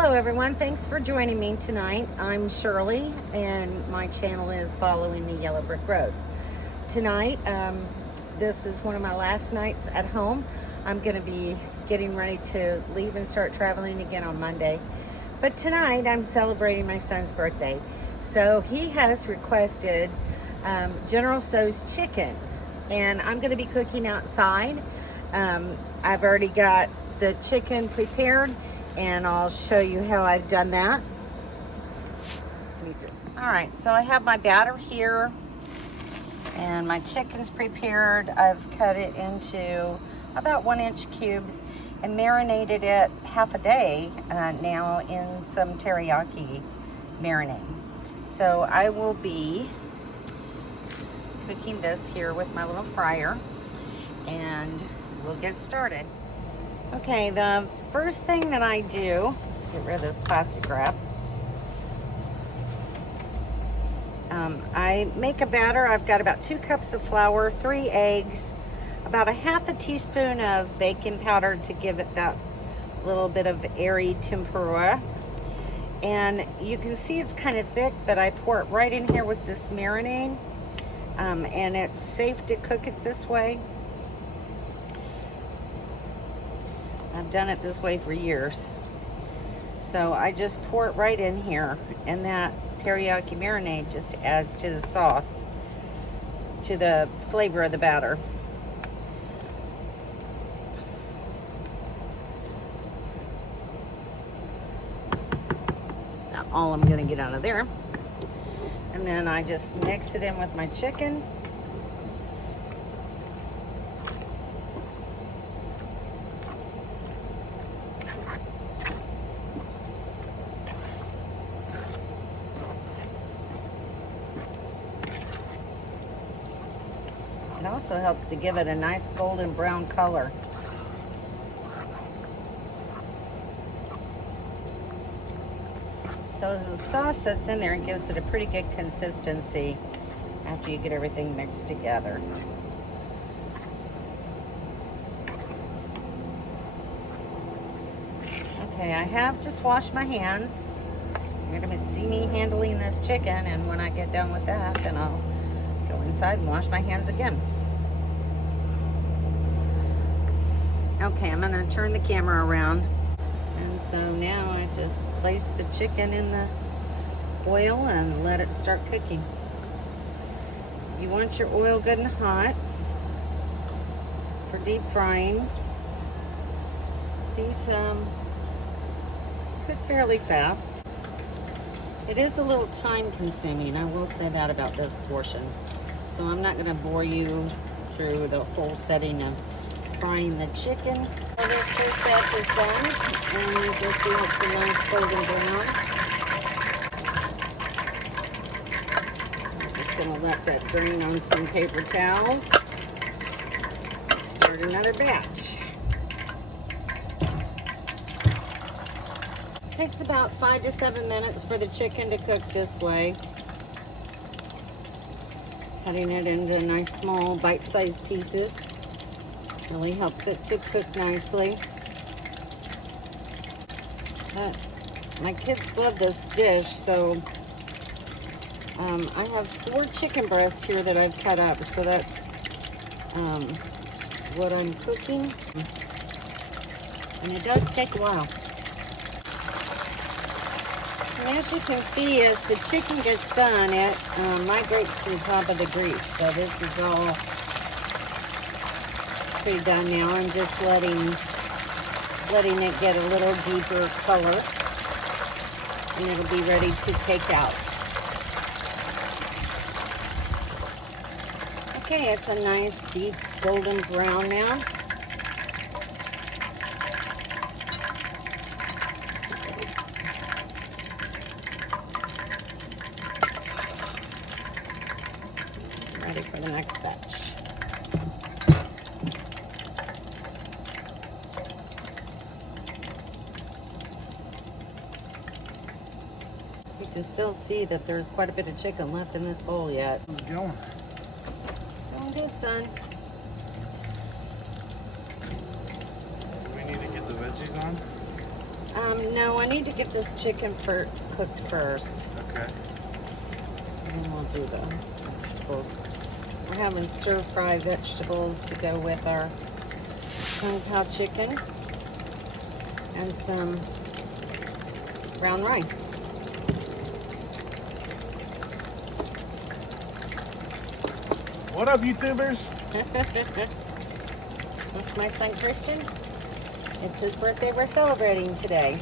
Hello everyone, thanks for joining me tonight. I'm Shirley and my channel is Following the Yellow Brick Road. Tonight, this is one of my last nights at home. I'm going to be getting ready to leave and start traveling again on Monday. But tonight I'm celebrating my son's birthday. So he has requested General Tso's chicken, and I'm going to be cooking outside. I've already got the chicken prepared, and I'll show you how I've done that. All right, so I have my batter here, and my chicken's prepared. I've cut it into about 1-inch cubes and marinated it half a day now in some teriyaki marinade. So I will be cooking this here with my little fryer, and we'll get started. Okay, the first thing that I do, let's get rid of this plastic wrap. I make a batter. I've got about 2 cups of flour, 3 eggs, about a half a teaspoon of baking powder to give it that little bit of airy tempura. And you can see it's kind of thick, but I pour it right in here with this marinade. And it's safe to cook it this way. I've done it this way for years. So I just pour it right in here, and that teriyaki marinade just adds to the sauce, to the flavor of the batter. That's about all I'm gonna get out of there. And then I just mix it in with my chicken. It also helps to give it a nice golden brown color. So the sauce that's in there, it gives it a pretty good consistency after you get everything mixed together. Okay, I have just washed my hands. You're gonna see me handling this chicken, and when I get done with that, then I'll go inside and wash my hands again. Okay, I'm gonna turn the camera around. And so now I just place the chicken in the oil and let it start cooking. You want your oil good and hot for deep frying. These cook fairly fast. It is a little time consuming, I will say that about this portion. So I'm not gonna bore you through the whole setting of frying the chicken. So this first batch is done, and you can see it's a nice golden brown. I'm just gonna let that drain on some paper towels. Let's start another batch. It takes about 5 to 7 minutes for the chicken to cook this way. Cutting it into nice small bite-sized pieces really helps it to cook nicely. My kids love this dish, so I have 4 chicken breasts here that I've cut up, so that's what I'm cooking, and it does take a while. And as you can see, as the chicken gets done, it migrates to the top of the grease. So this is all pretty done now. I'm just letting it get a little deeper color, and it'll be ready to take out. Okay, it's a nice deep golden brown now. Ready for the next batch. You can still see that there's quite a bit of chicken left in this bowl yet. How's it going? It's going good, son. Do we need to get the veggies on? No, I need to get this chicken cooked first. Okay. And then we'll do the vegetables. We're having stir-fry vegetables to go with our Kung Pao chicken and some brown rice. What up, YouTubers? That's my son Christian. It's his birthday we're celebrating today.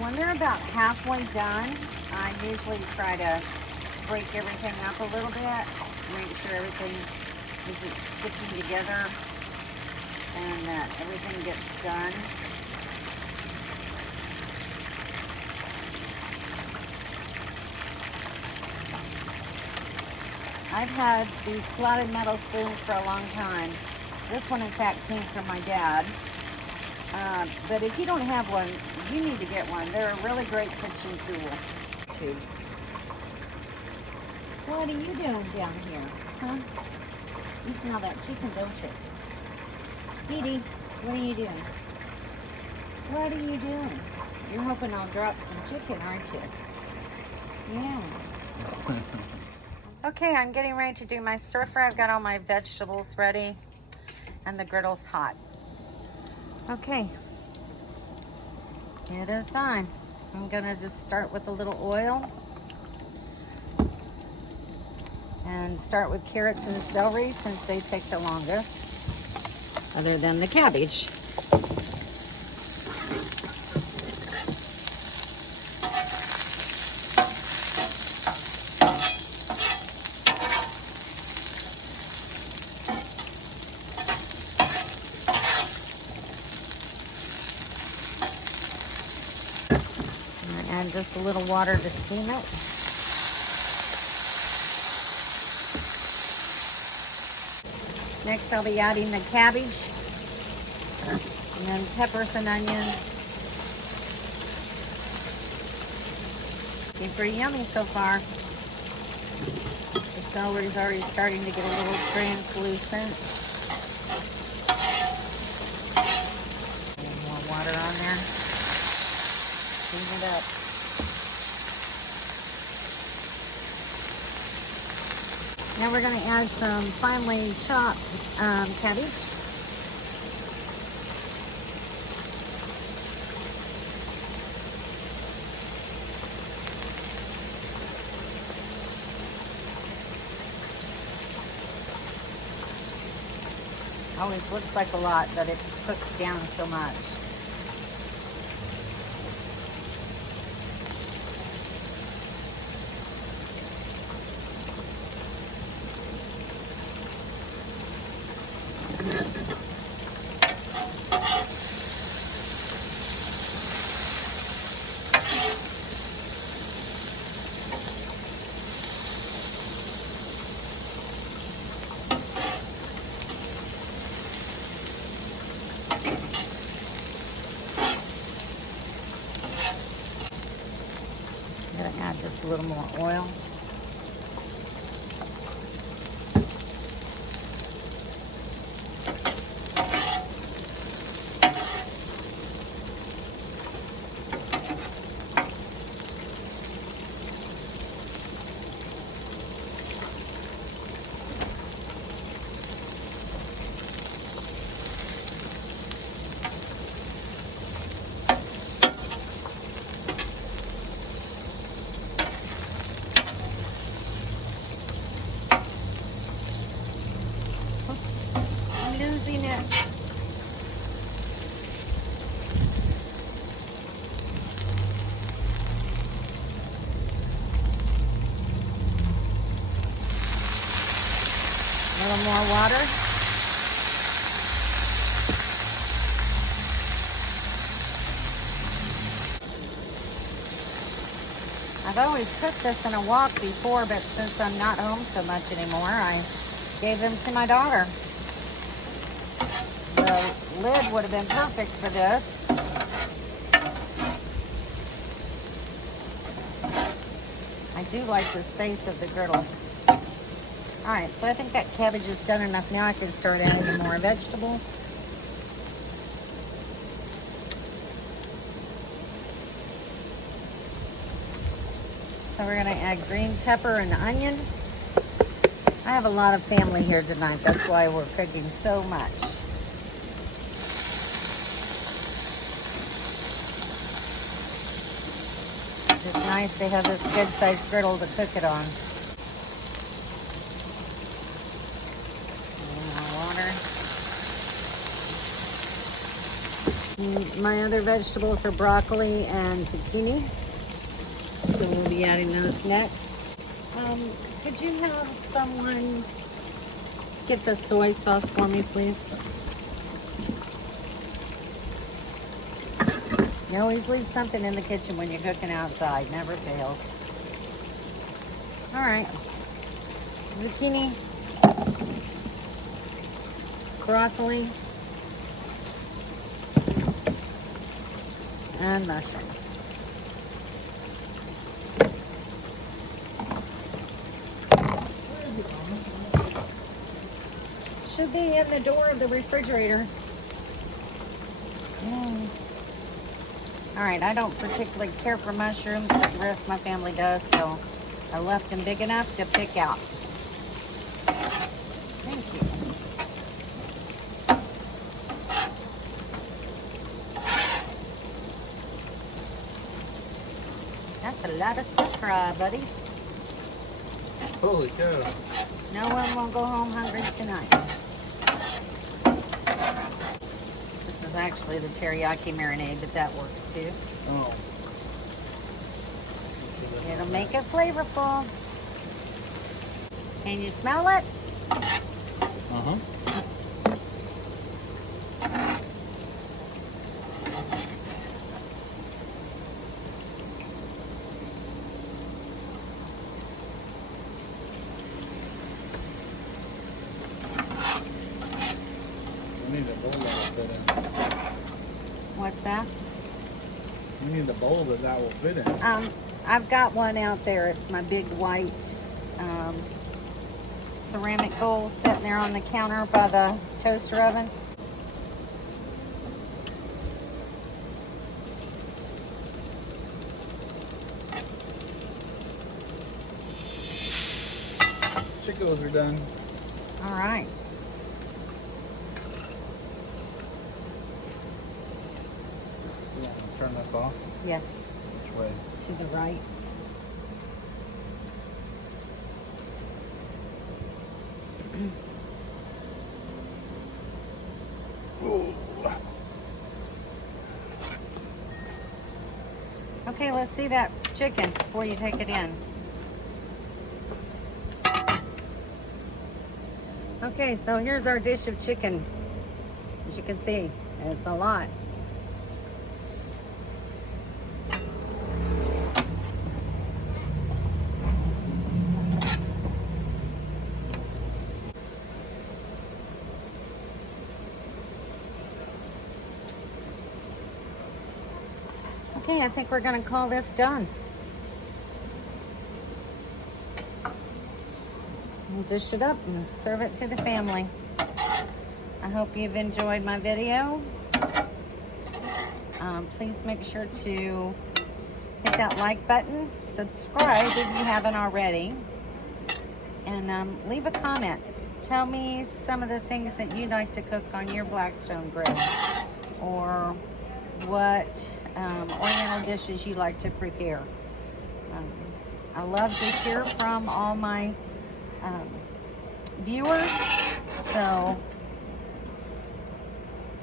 When they're about halfway done, I usually try to break everything up a little bit, make sure everything isn't sticking together and that everything gets done. I've had these slotted metal spoons for a long time. This one, in fact, came from my dad. But if you don't have one, you need to get one. They're a really great kitchen tool. What are you doing down here, huh? You smell that chicken, don't you? Dee Dee, what are you doing? What are you doing? You're hoping I'll drop some chicken, aren't you? Yeah. Okay, I'm getting ready to do my stir fry. I've got all my vegetables ready and the griddle's hot. Okay, it is time. I'm gonna just start with a little oil and start with carrots and celery since they take the longest, other than the cabbage. Add just a little water to steam it. Next I'll be adding the cabbage and then peppers and onions. Looking pretty yummy so far. The celery's already starting to get a little translucent. More water on there. Steam it up. Now we're going to add some finely chopped cabbage. Always looks like a lot, but it cooks down so much. I'm going to add just a little more oil. Losing it. A little more water. I've always cooked this in a wok before, but since I'm not home so much anymore, I gave them to my daughter. The lid would have been perfect for this. I do like the space of the griddle. All right, so I think that cabbage is done enough. Now I can start adding more vegetables. So we're gonna add green pepper and onion. I have a lot of family here tonight. That's why we're cooking so much. It's nice to have this good-sized griddle to cook it on. More water. My other vegetables are broccoli and zucchini. So we'll be adding those next. Could you have someone get the soy sauce for me, please? You always leave something in the kitchen when you're cooking outside. Never fails. All right. Zucchini, broccoli, and mushrooms. Should be in the door of the refrigerator. All right, I don't particularly care for mushrooms, but the rest of my family does, so I left them big enough to pick out. Thank you. That's a lot of stir-fry, buddy. Holy cow. No one will go home hungry tonight. This is actually the teriyaki marinade, but that works too. Oh. It'll make it flavorful. Can you smell it? Uh-huh. We need a bowl that will fit in. What's that? We need a bowl that will fit in. I've got one out there. It's my big white ceramic bowl sitting there on the counter by the toaster oven. Chickos are done. All right. You want to turn this off? Yes, Which way? to the right. Ooh. Okay, let's see that chicken before you take it in. Okay, so here's our dish of chicken. As you can see, it's a lot. Okay, I think we're gonna call this done. We'll dish it up and serve it to the family. I hope you've enjoyed my video. Please make sure to hit that like button, subscribe if you haven't already, and leave a comment. Tell me some of the things that you like to cook on your Blackstone Griddle, or what Oriental dishes you like to prepare. I love to hear from all my viewers, so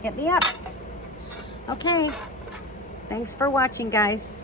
hit me up. Okay, thanks for watching, guys.